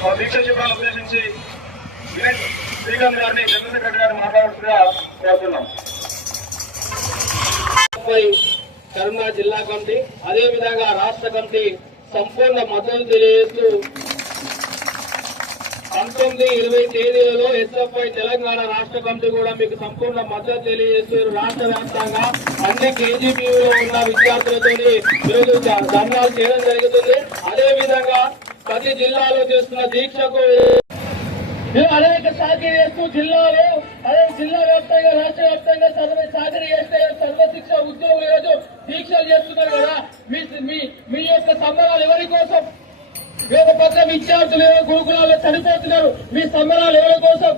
ఆ దీక్ష శిబిరాలను ఉద్దేశించి వినయ్ శ్రీకాంత్ గారిని జనరల్ సెక్రటరీ గారిని మాట్లాడుతుందిగా కోరుతున్నాం. కరీంనగర్ జిల్లా కమిటీ అదేవిధంగా రాష్ట్ర కమిటీ సంపూర్ణ మద్దతు తెలియజేస్తూ పంతొమ్మిది ఇరవై తేదీలలో ఎస్ఎఫ్ఐ తెలంగాణ రాష్ట్ర కమిటీ కూడా మీకు సంపూర్ణ మద్దతు తెలియజేస్తూ రాష్ట్ర వ్యాప్తంగా అన్ని కేజీబీలో ఉన్న విద్యార్థులతో ఈరోజు ధర్నాలు చేయడం జరుగుతుంది. అదేవిధంగా ప్రతి జిల్లాలో చేస్తున్న దీక్షకు అనేక సాకిరీ చేస్తూ జిల్లాలో అదే జిల్లా వ్యాప్తంగా రాష్ట్ర వ్యాప్తంగా సర్వ సాకిరీ చేస్తే సర్వశిక్ష ఉద్యోగులు ఈరోజు దీక్షలు చేస్తున్నారు కదా. మీ మీ యొక్క సంబరాలు ఎవరి కోసం? ఒక పక్క విద్యార్థులు ఏవో గురుకులాల్లో చనిపోతున్నారు? మీ సంబరాలు ఎవరి కోసం?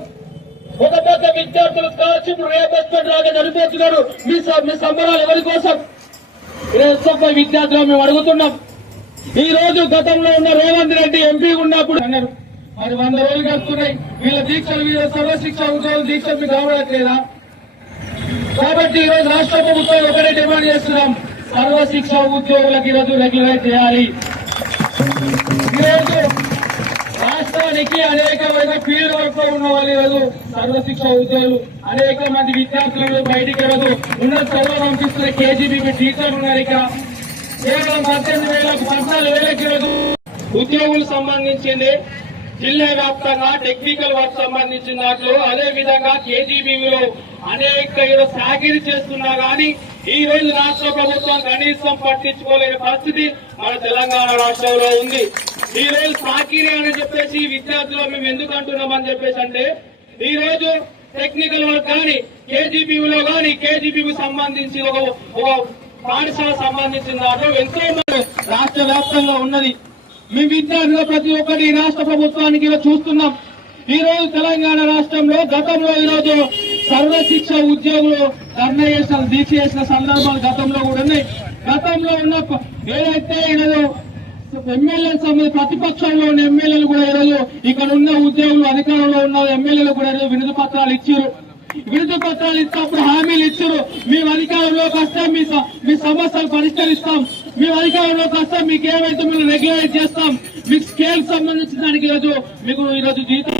ఒక పక్క విద్యార్థులు స్కాలర్షిప్ రియంబర్స్మెంట్ రాగా చనిపోతున్నారు. మీ సంబరాలు ఎవరి కోసం? విద్యార్థులు మేము అడుగుతున్నాం. ఈ రోజు గతంలో ఉన్న రేవంత్ రెడ్డి ఎంపీ ఉన్నప్పుడు అన్నారు. మరి వంద రోజులు గడుస్తున్నాయి. వీళ్ళ దీక్షలు వీళ్ళ సర్వశిక్ష ఉద్యోగులు దీక్షలు మీకు కావడట్లేదా కాబట్టి ఈ రోజు రాష్ట్ర ప్రభుత్వం ఒకటే డిమాండ్ చేస్తున్నాం. సర్వశిక్ష ఉద్యోగులకు ఈరోజు రెగ్యులైజ్ చేయాలి. ఈరోజు రాష్ట్రానికి అనేకమైన ఫీల్డ్ వర్క్లో ఉన్న వాళ్ళు ఈరోజు సర్వశిక్ష ఉద్యోగులు అనేక మంది విద్యార్థులు బయటికి ఈరోజు ఉన్న చదువు పంపిస్తున్న కేజీబీ టీచర్లు ఉన్నారు ఇక్కడ. కేవలం పద్దెనిమిది వేలకు పద్నాలుగు వేలకి ఉద్యోగులు సంబంధించింది జిల్లా వ్యాప్తంగా టెక్నికల్ వర్క్ సంబంధించిన దాంట్లో అదే విధంగా కేజీబీలో అనేక సాగిరి చేస్తున్నా గానీ ఈ రోజు రాష్ట్ర ప్రభుత్వం కనీసం పట్టించుకోలేని పరిస్థితి మన తెలంగాణ రాష్ట్రంలో ఉంది. ఈ రోజు సాకిరి అని చెప్పేసి విద్యార్థులు మేము ఎందుకు అంటున్నామని చెప్పేసి అంటే ఈ రోజు టెక్నికల్ వర్క్ కానీ కేజీబీలో కానీ కేజీబీకి సంబంధించి ఒక పాఠశాల సంబంధించిన దాంట్లో ఎంతో మంది రాష్ట్ర వ్యాప్తంగా ఉన్నది. మీ విద్యార్థులు ప్రతి ఒక్కటి రాష్ట్ర ప్రభుత్వానికి చూస్తున్నాం. ఈ రోజు తెలంగాణ రాష్ట్రంలో గతంలో ఈ రోజు సర్వశిక్ష ఉద్యోగులు ధర్నా చేసిన దీక్ష చేసిన సందర్భాలు గతంలో కూడా ఉన్నాయి. గతంలో ఉన్న ఏదైతే ఈరోజు ఎమ్మెల్యే సంబంధించి ప్రతిపక్షంలో ఉన్న ఎమ్మెల్యేలు కూడా ఈరోజు ఇక్కడ ఉన్న ఉద్యోగులు అధికారంలో ఉన్న ఎమ్మెల్యేలు కూడా ఈరోజు వినతి పత్రాలు ఇచ్చారు విడుదల పత్రాలు ఇచ్చినప్పుడు హామీలు ఇచ్చారు. మేము అధికారంలోకి వస్తే మీ మీ సమస్యలు పరిష్కరిస్తాం. మేము అధికారంలోకి వస్తే మీకు ఏమైతే మేము రెగ్యులేట్ చేస్తాం. మీకు స్కేల్ సంబంధించిన దానికి ఈరోజు మీకు ఈరోజు జీతం